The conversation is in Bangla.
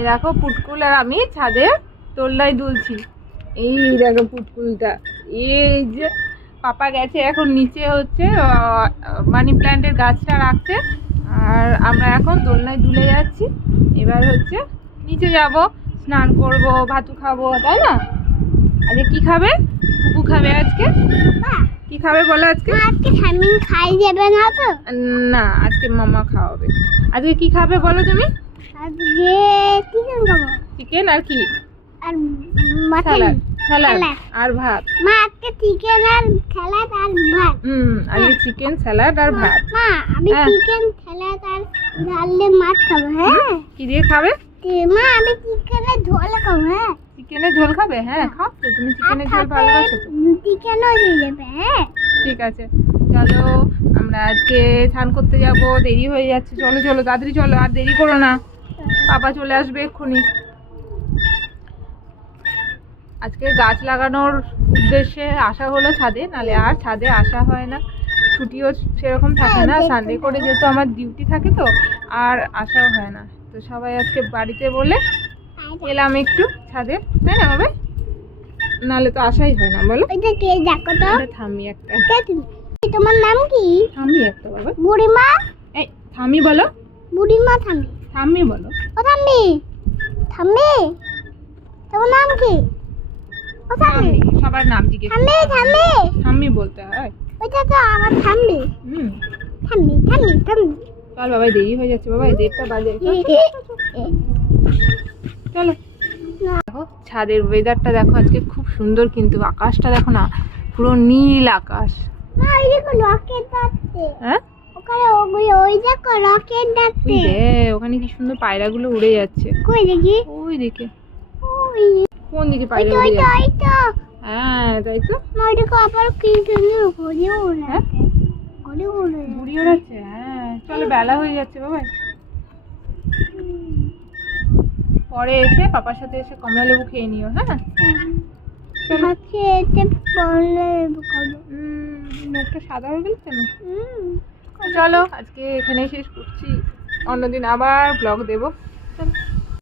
এই দেখো পুটকুল আর আমি ছাদে দোলনায় দুলছি। এই দেখো পুটকুলটা। এই যে পাপা গেছে এখন নিচে হচ্ছে মানি প্ল্যান্টের গাছটা রাখতে আর আমরা এখন দোলনায় দুলে যাচ্ছি। এবার হচ্ছে নিচে যাব স্নান করব ভাতু খাব তাই না? আজকে কি খাবে? পুপু খাবে আজকে? কি খাবে বলো আজকে? আজকে খাই যাবে না তো? না আজকে মামা খাওয়াবে। আজকে কি খাবে বলো তুমি? চিকেন খাব চিকেন আর কি আর স্যালাড স্যালাড। আর ভাত। মা আজকে চিকেন আর স্যালাড আর ভাত। হুম আজকে চিকেন স্যালাড আর ভাত। মা আমি হ্যাঁ। চিকেন স্যালাড আর ডালে মাছ খাব হ্যাঁ। কি দিয়ে খাবে? মা আমি চিকেনের ঝোল খাব হ্যাঁ। চিকেনের ঝোল খাবে? হ্যাঁ খাও তো তুমি চিকেনের ঝোল ভালোবাসো চিকেনও দিয়ে যাবে হ্যাঁ। ঠিক আছে চলো আমরা আজকে স্নান করতে যাব দেরি হয়ে যাচ্ছে। চলো চলো তাড়াতাড়ি চলো আর দেরি করো না। পাপা চলে আসবে এক্ষুনি। আজকে গাছ লাগানোর উদ্দেশ্যে আসা হলো ছাদে নালে আর ছাদে আসা হয় না। ছুটিও সেরকম থাকে না সানডে করে যেহেতু আমার ডিউটি থাকে তো আর আসাও হয় না। তো সবাই আজকে বাড়িতে বলে এলাম একটু ছাদে তাই না হবে নালে তো আসাই হয় না বলো। থামি একটা। তোমার নাম কি? থামি একটা বাবা। বুড়িমা? এই থামি বলো। বুড়িমা থামি। থামি বলো। ও থামি থামি তোমার নাম কি? ও থামি থামি সবার নাম জিজ্ঞেস থামি থামি থামি বলতে হয়। ওইটা তো আমার থামি হুম। থামি থামি থামি চল বাবা দেরি হয়ে যাচ্ছে বাবা দেড়টা বাজে। চলো দেখো ছাদের ওয়েদারটা দেখো আজকে খুব সুন্দর কিন্তু আকাশটা দেখো না পুরো নীল আকাশ। হ্যাঁ? ওখানে ওই ওই দেখো রকেট যাচ্ছে ওখানে কি সুন্দর পায়রাগুলো উড়ে যাচ্ছে। কই দেখি? ওই দিকে ওই। কোন দিকে পায়রা উড়ে যাচ্ছে? হ্যাঁ তাই তো। মা ওই দেখো আবার কি সুন্দর ঘুরে হ্যাঁ? ঘুরে উড়ে ওড়াচ্ছে হ্যাঁ চলো বেলা হয়ে যাচ্ছে বাবা। পরে এসে পাপার সাথে এসে কমলা লেবু খেয়ে নিও হ্যাঁ? এতে খাব। মুখটা সাদা হয়ে গেল কেন? চলো আজকে এখানেই শেষ করছি। অন্যদিন আবার ব্লগ দেবো।